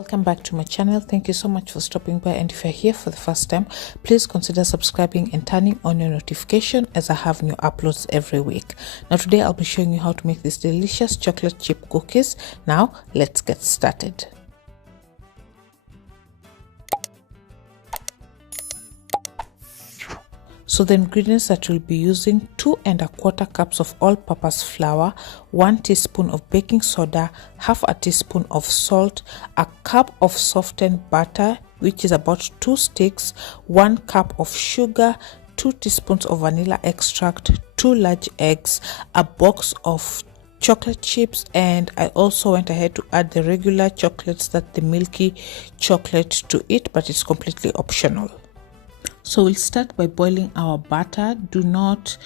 Welcome back to my channel. Thank you so much for stopping by, and if you're here for the first time, please consider subscribing and turning on your notification as I have new uploads every week. Now today I'll be showing you how to make these delicious chocolate chip cookies. Now let's get started. So the ingredients that we'll be using: 2 1/4 cups of all-purpose flour, 1 teaspoon of baking soda, half a teaspoon of salt, a cup of softened butter, which is about 2 sticks, 1 cup of sugar, 2 teaspoons of vanilla extract, 2 large eggs, a box of chocolate chips, and I also went ahead to add the regular chocolates, that the milky chocolate, to it, but it's completely optional. So we'll start by boiling our butter. Do not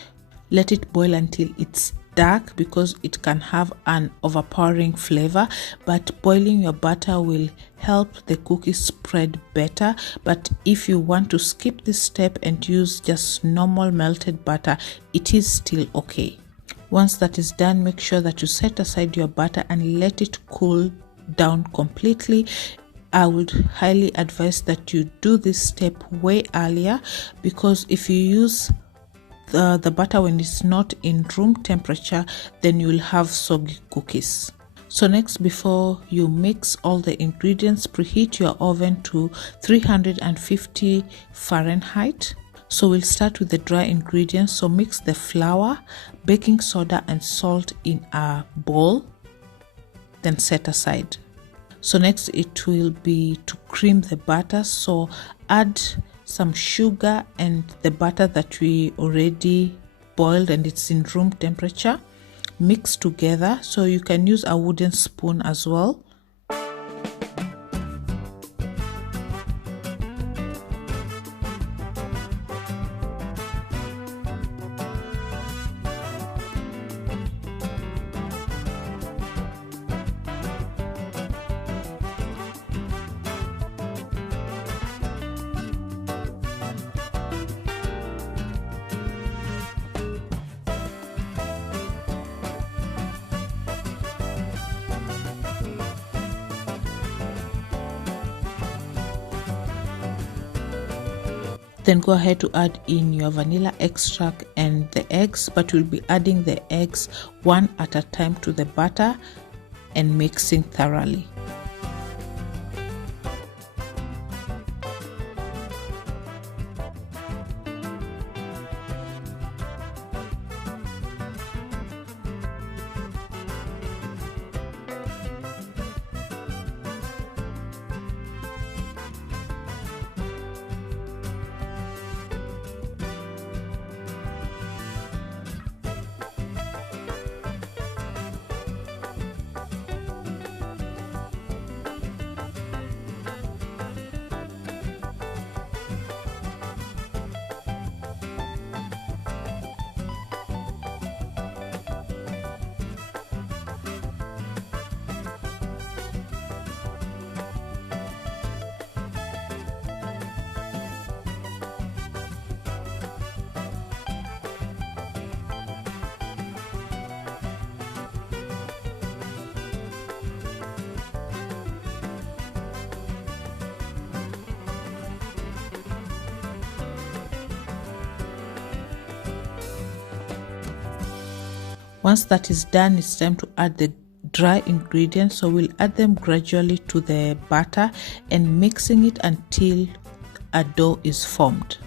let it boil until it's dark because it can have an overpowering flavor, but boiling your butter will help the cookies spread better. But if you want to skip this step and use just normal melted butter, it is still okay. Once that is done, make sure that you set aside your butter and let it cool down completely. I would highly advise that you do this step way earlier, because if you use the butter when it's not in room temperature, then you will have soggy cookies. So next, before you mix all the ingredients, preheat your oven to 350 Fahrenheit. So we'll start with the dry ingredients. So mix the flour, baking soda and salt in a bowl, then set aside. So next it will be to cream the butter. So add some sugar and the butter that we already boiled and it's in room temperature. Mix together. So you can use a wooden spoon as well. Then go ahead to add in your vanilla extract and the eggs, but we'll be adding the eggs one at a time to the butter and mixing thoroughly. Once that is done, it's time to add the dry ingredients. So we'll add them gradually to the batter and mixing it until a dough is formed.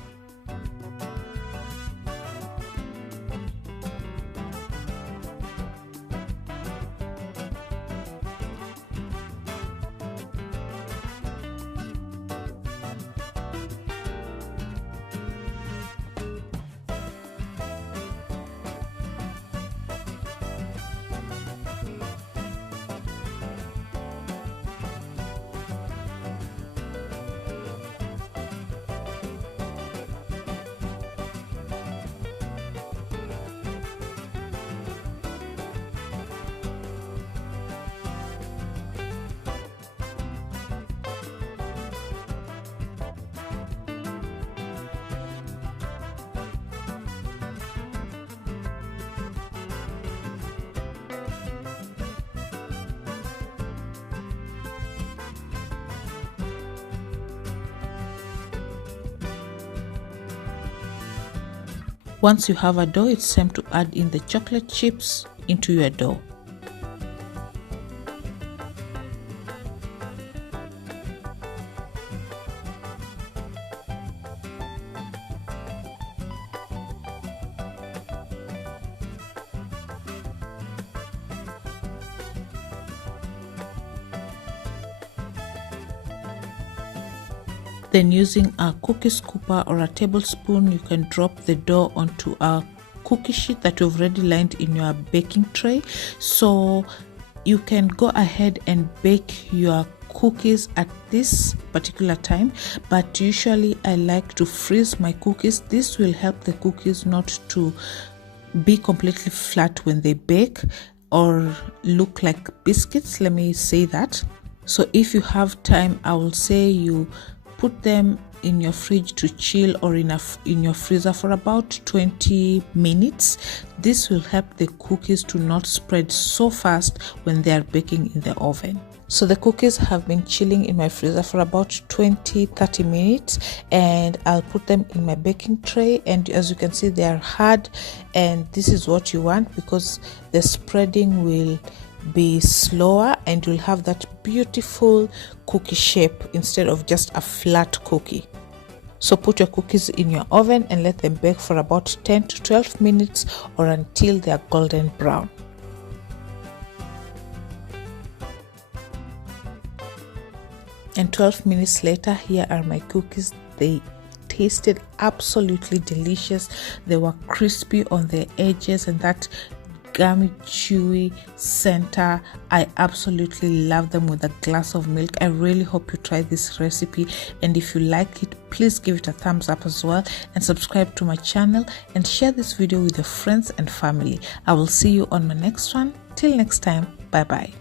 Once you have a dough, it's time to add in the chocolate chips into your dough. Then using a cookie scooper or a tablespoon, you can drop the dough onto a cookie sheet that you've already lined in your baking tray. So you can go ahead and bake your cookies at this particular time, but usually I like to freeze my cookies. This will help the cookies not to be completely flat when they bake or look like biscuits, let me say that. So if you have time, I will say you put them in your fridge to chill or in your freezer for about 20 minutes. This will help the cookies to not spread so fast when they are baking in the oven. So the cookies have been chilling in my freezer for about 20-30 minutes, and I'll put them in my baking tray. And as you can see, they are hard, and this is what you want because the spreading will be slower and you'll have that beautiful cookie shape instead of just a flat cookie. So put your cookies in your oven and let them bake for about 10 to 12 minutes or until they are golden brown. And 12 minutes later, here are my cookies. They tasted absolutely delicious. They were crispy on the edges and that gummy chewy center. I absolutely love them with a glass of milk. I really hope you try this recipe, and if you like it, please give it a thumbs up as well, and subscribe to my channel and share this video with your friends and family. I will see you on my next one. Till next time, bye bye.